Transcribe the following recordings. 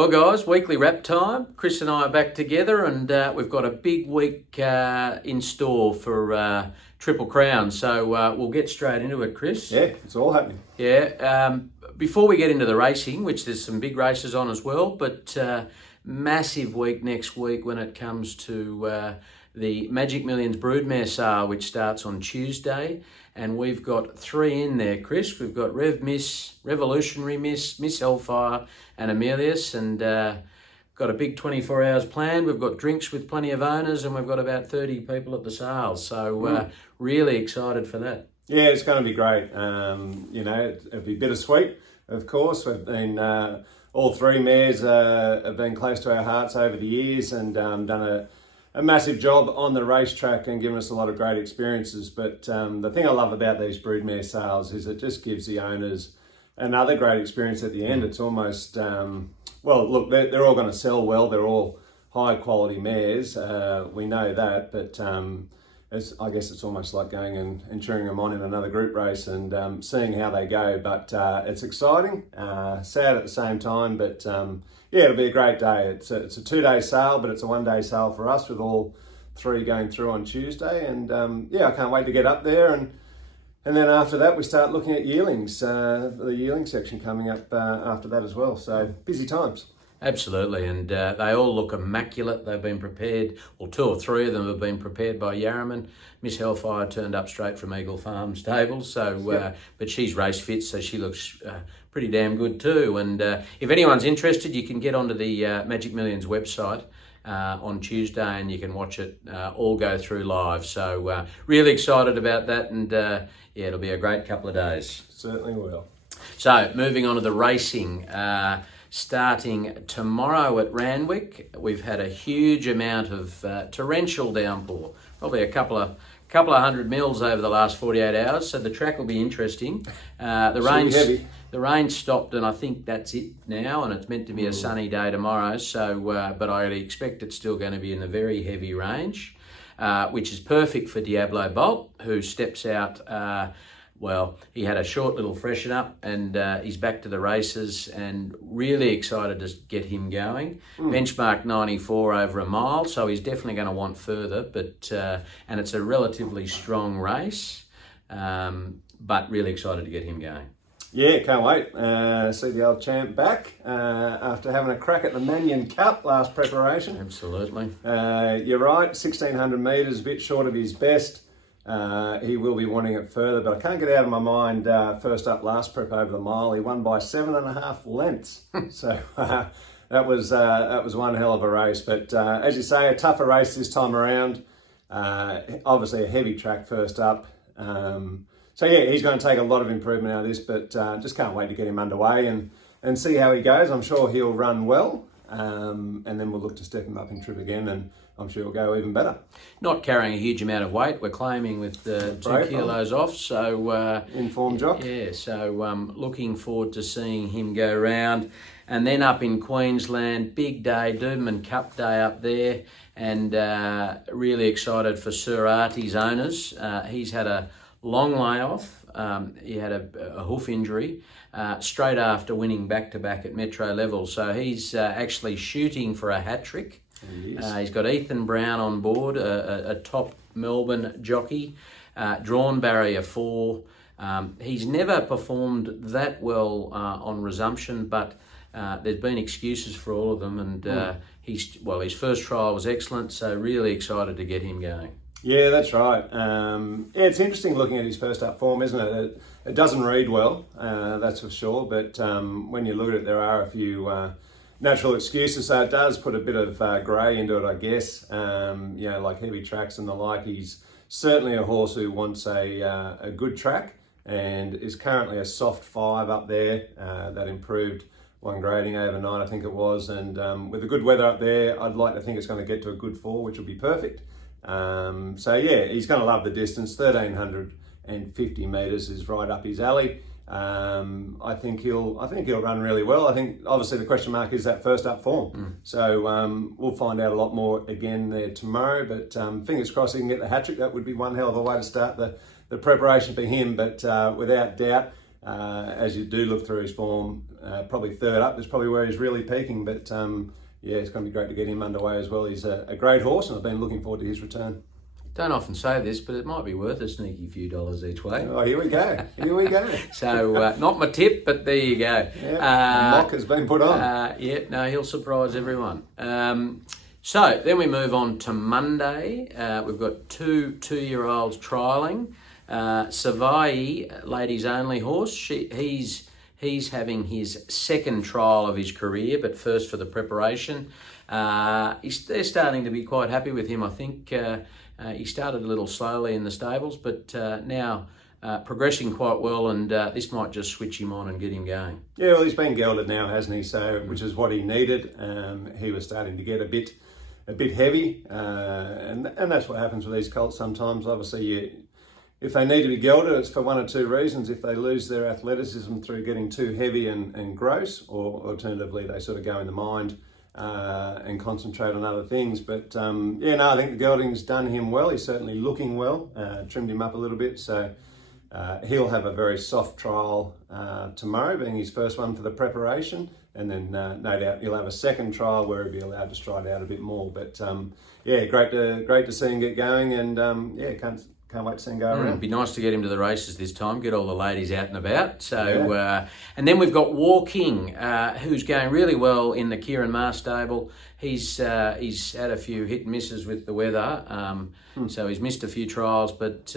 Well, guys, weekly wrap time. Chris and I are back together, and we've got a big week in store for Triple Crown. So we'll get straight into it, Chris. Yeah, it's all happening. Yeah. Before we get into the racing, which there's some big races on as well, but massive week next week when it comes to the Magic Millions Broodmare Sale, which starts on Tuesday. And we've got 3 in there, Chris. We've got Rev Miss, Revolutionary Miss, Miss Hellfire and Amelius. And got a big 24 hours planned. We've got drinks with plenty of owners, and we've got about 30 people at the sale. So really excited for that. Yeah, it's going to be great. It'll be bittersweet, of course. We've been, all 3 mares have been close to our hearts over the years, and done a massive job on the racetrack and given us a lot of great experiences. But the thing I love about these broodmare sales is it just gives the owners another great experience at the end. It's almost, look, they're all going to sell well. They're all high quality mares. We know that, but I guess it's almost like going and cheering them on in another group race and seeing how they go. But it's exciting, sad at the same time, but yeah, it'll be a great day. It's a 2-day sale, but it's a 1-day sale for us with all 3 going through on Tuesday. And I can't wait to get up there. And then after that, we start looking at yearlings, the yearling section coming up after that as well. So busy times. Absolutely, and they all look immaculate. They've been prepared, 2 or 3 of them have been prepared by Yarraman. Miss Hellfire turned up straight from Eagle Farm stables, so but she's race fit, so she looks pretty damn good too. And if anyone's interested, you can get onto the Magic Millions website on Tuesday, and you can watch it all go through live. So really excited about that, and it'll be a great couple of days. Certainly will. So moving on to the racing. Starting tomorrow at Randwick, we've had a huge amount of torrential downpour, probably a couple of hundred mils over the last 48 hours. So the track will be interesting. The rain stopped, and I think that's it now. And it's meant to be a sunny day tomorrow. So, but I expect it's still going to be in the very heavy range, which is perfect for Diablo Bolt, who steps out. He had a short little freshen up, and he's back to the races, and really excited to get him going. Benchmark 94 over a mile, so he's definitely going to want further, but and it's a relatively strong race, but really excited to get him going. Yeah, can't wait. See the old champ back after having a crack at the Manion Cup last preparation. Absolutely. You're right, 1,600 metres, a bit short of his best. He will be wanting it further, but I can't get out of my mind first up last prep over the mile. He won by 7.5 lengths. So that was one hell of a race. But as you say, a tougher race this time around. Obviously a heavy track first up. He's going to take a lot of improvement out of this, but just can't wait to get him underway and see how he goes. I'm sure he'll run well. And then we'll look to step him up in trip again, and I'm sure he'll go even better. Not carrying a huge amount of weight. We're claiming with 2 kilos off. So informed jock. Yeah, so looking forward to seeing him go round. And then up in Queensland, big day, Doberman Cup Day up there, and really excited for Sir Artie's owners. He's had a long layoff. He had a hoof injury straight after winning back-to-back at Metro level. So he's actually shooting for a hat-trick. He's got Ethan Brown on board, a top Melbourne jockey, drawn barrier 4. He's never performed that well on resumption, but there's been excuses for all of them, and his first trial was excellent, so really excited to get him going. Yeah, that's right. It's interesting looking at his first up form, isn't it? It doesn't read well, that's for sure, but when you look at it, there are a few natural excuses, so it does put a bit of grey into it, I guess. Like heavy tracks and the like. He's certainly a horse who wants a good track, and is currently a soft 5 up there. That improved 1 grading overnight, I think it was, and with the good weather up there, I'd like to think it's going to get to a good 4, which will be perfect. He's going to love the distance. 1,350 metres is right up his alley. I think he'll run really well. I think obviously the question mark is that first up form. So we'll find out a lot more again there tomorrow. But fingers crossed he can get the hat trick. That would be one hell of a way to start the preparation for him. But without doubt, as you do look through his form, probably third up is probably where he's really peaking. But yeah, it's going to be great to get him underway as well. He's a great horse, and I've been looking forward to his return. Don't often say this, but it might be worth a sneaky few dollars each way. Oh, here we go. Here we go. So, not my tip, but there you go. Yeah, mock has been put on. Yeah, no, he'll surprise everyone. So, then we move on to Monday. We've got two 2-year-olds trialling. Savai, ladies only horse, he's having his second trial of his career, but first for the preparation. They're starting to be quite happy with him, I think. He started a little slowly in the stables, but now progressing quite well, and this might just switch him on and get him going. Yeah, well, he's been gelded now, hasn't he? So, which is what he needed. He was starting to get a bit heavy, and that's what happens with these colts sometimes. Obviously, if they need to be gelded, it's for one or two reasons. If they lose their athleticism through getting too heavy and gross, or alternatively, they sort of go in the mind and concentrate on other things. But I think the gelding's done him well. He's certainly looking well, trimmed him up a little bit. So he'll have a very soft trial tomorrow, being his first one for the preparation. And then no doubt he'll have a second trial where he'll be allowed to stride out a bit more. But great to see him get going, and can't wait to see him go around. It'd be nice to get him to the races this time, get all the ladies out and about. So, and then we've got War King, who's going really well in the Kieran Maher stable. He's had a few hit and misses with the weather, so he's missed a few trials, but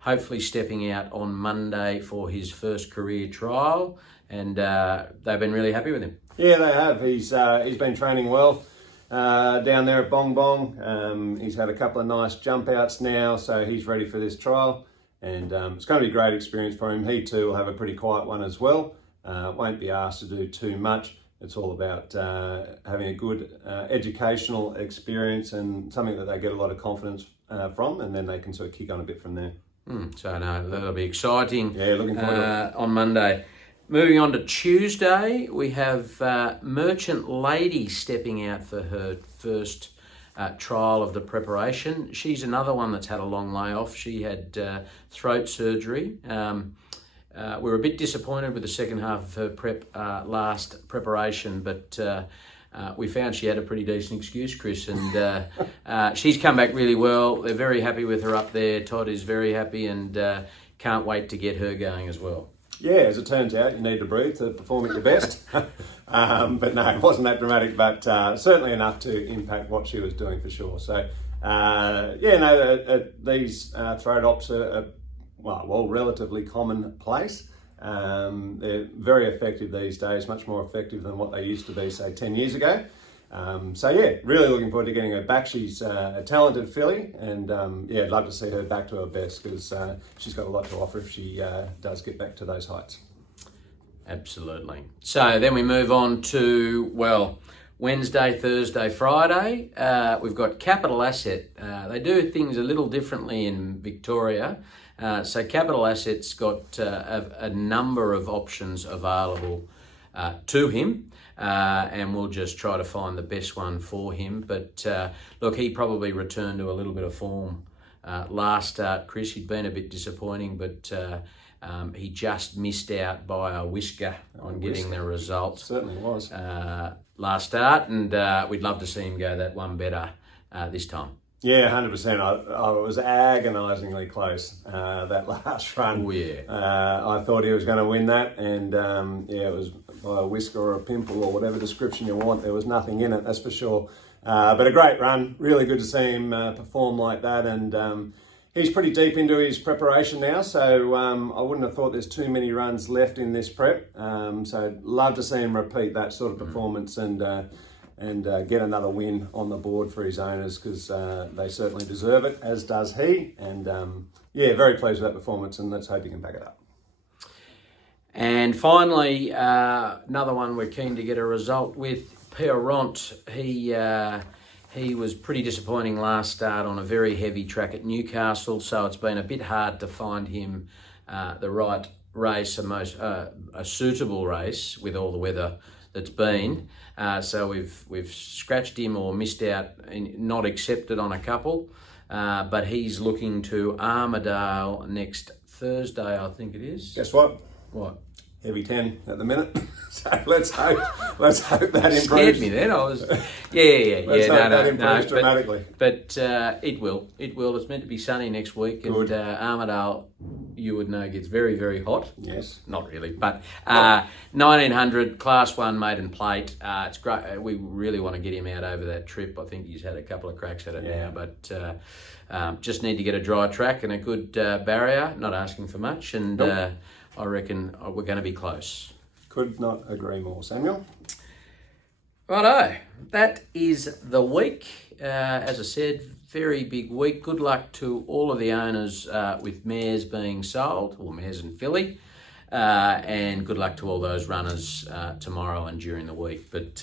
hopefully stepping out on Monday for his first career trial, and they've been really happy with him. Yeah, they have. He's been training well. Down there at Bong Bong. He's had a couple of nice jump outs now, so he's ready for this trial, and it's going to be a great experience for him. He too will have a pretty quiet one as well. Won't be asked to do too much. It's all about having a good educational experience and something that they get a lot of confidence from, and then they can sort of kick on a bit from there. So no, that'll be exciting. Yeah, looking forward to it. On Monday. Moving on to Tuesday, we have Merchant Lady stepping out for her first trial of the preparation. She's another one that's had a long layoff. She had throat surgery. We were a bit disappointed with the second half of her last preparation, but we found she had a pretty decent excuse, Chris, and she's come back really well. They're very happy with her up there. Todd is very happy, and can't wait to get her going as well. Yeah, as it turns out, you need to breathe to perform at your best. But no, it wasn't that dramatic, but certainly enough to impact what she was doing for sure. So, these throat ops are, relatively commonplace. They're very effective these days, much more effective than what they used to be, say, 10 years ago. Really looking forward to getting her back. She's a talented filly, and I'd love to see her back to her best, because she's got a lot to offer if she does get back to those heights. Absolutely. So then we move on to, Wednesday, Thursday, Friday. We've got Capital Asset. They do things a little differently in Victoria. So Capital Asset's got a number of options available to him. And we'll just try to find the best one for him. But he probably returned to a little bit of form last start, Chris. He'd been a bit disappointing, but he just missed out by a whisker on getting the result. Certainly was. Last start, and we'd love to see him go that one better this time. Yeah, 100%. I was agonisingly close that last run. Oh, yeah. I thought he was going to win that, and it was by a whisker or a pimple or whatever description you want. There was nothing in it, that's for sure. But a great run. Really good to see him perform like that, and he's pretty deep into his preparation now, so I wouldn't have thought there's too many runs left in this prep. So love to see him repeat that sort of performance and get another win on the board for his owners, because they certainly deserve it, as does he. And very pleased with that performance, and let's hope he can back it up. And finally, another one we're keen to get a result with, Pierrot. He was pretty disappointing last start on a very heavy track at Newcastle, so it's been a bit hard to find him the right race, a suitable race with all the weather that's been. So we've scratched him or missed out, not accepted on a couple. But he's looking to Armidale next Thursday, I think it is. Guess what? What? Heavy 10 at the minute. So let's hope that improves. Scared me then. I was, yeah. Let's hope that improves but- dramatically. But it will. It will. It's meant to be sunny next week, Good. and Armidale, you would know, gets very, very hot. Yes. Not really, but 1900 Class 1 maiden plate. It's great. We really want to get him out over that trip. I think he's had a couple of cracks at it Yeah. now, but just need to get a dry track and a good barrier. Not asking for much, and Nope. I reckon we're going to be close. Could not agree more, Samuel. Righto, that is the week. As I said, very big week. Good luck to all of the owners with mares being sold, or mares in filly. And good luck to all those runners tomorrow and during the week. But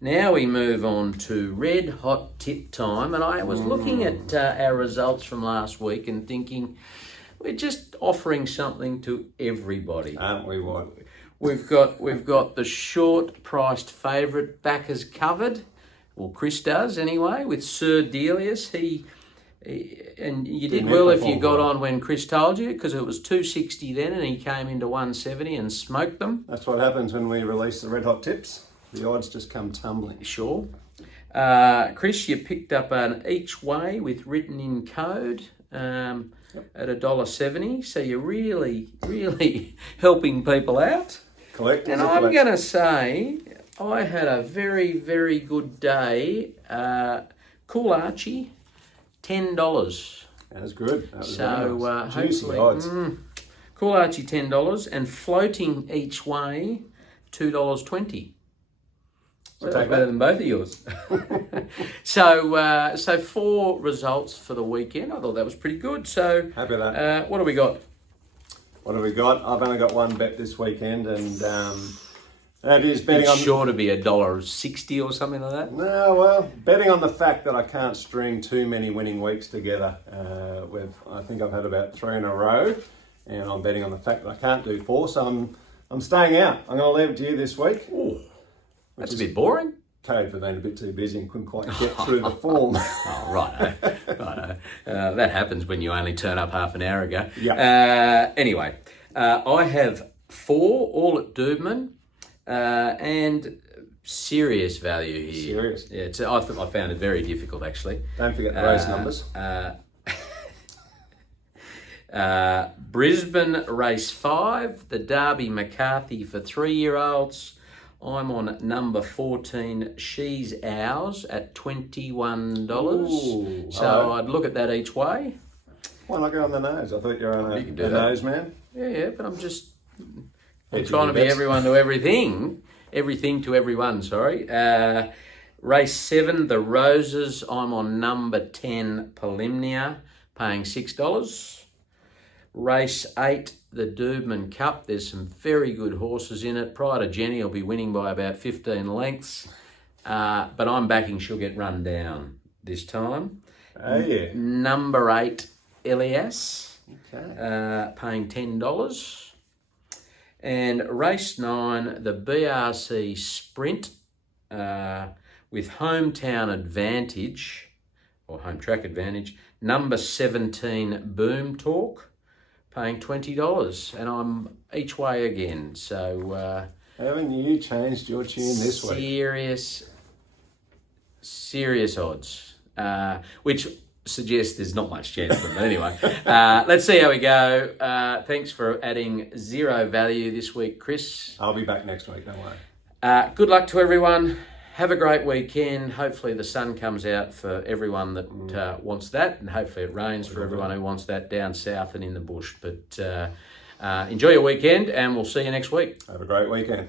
now we move on to red hot tip time. And I was looking at our results from last week and thinking, we're just offering something to everybody. Aren't we what? We've got the short priced favourite backers covered. Well, Chris does anyway with Sir Delius. He and you did Didn't well he if you perform got well? on when Chris told you, because it was 260 then, and he came into 170 and smoked them. That's what happens when we release the red hot tips. The odds just come tumbling. Sure. Chris, you picked up an each way with written in code. At $1.70, so you're really helping people out. Collectors And are I'm collectors. going to say I had a very good day. Cool Archie, $10. That was good. That was So very nice. Juicy hopefully, odds. Cool Archie $10 and floating each way $2.20. So I'll that's take better that. than both of yours. So 4 results for the weekend. I thought that was pretty good. So Happy with that. what do we got? What have we got? I've only got one bet this weekend, and that is betting It's on. sure to be $1.60 or something like that. No, well, betting on the fact that I can't string too many winning weeks together. I think I've had about 3 in a row, and I'm betting on the fact that I can't do 4, so I'm staying out. I'm going to leave it to you this week. Ooh, that's a bit boring. Code for being a bit too busy and couldn't quite get through the form. Oh, righto. That happens when you only turn up half an hour ago. Yeah. Anyway, I have 4, all at Doobman, and serious value here. Serious. Yeah, I found it very difficult, actually. Don't forget the race numbers. Brisbane Race 5, the Derby McCarthy for 3-year-olds. I'm on number 14, She's Ours, at $21. Ooh, So hello. I'd look at that each way. Why not go on the nose? I thought you were on You can do a that. nose man. Yeah, but I'm Hedging trying to your be bets. everyone to everything. Everything to everyone, sorry. Race 7, the Roses. I'm on number 10, Polymnia, paying $6. Race 8, the Doobman Cup. There's some very good horses in it. Prior to Jenny will be winning by about 15 lengths. But I'm backing she'll get run down this time. Oh, yeah. Number 8, Elias, Okay. paying $10. And race 9, the BRC Sprint, with Hometown Advantage, or Home Track Advantage, number 17, Boom Talk, paying $20. And I'm each way again. So Haven't you changed your tune this week? serious odds, which suggests there's not much chance of them. But anyway, let's see how we go. Thanks for adding 0 value this week, Chris. I'll be back next week, don't worry. Good luck to everyone. Have a great weekend. Hopefully the sun comes out for everyone that wants that, and hopefully it rains for everyone who wants that down south and in the bush. But enjoy your weekend, and we'll see you next week. Have a great weekend.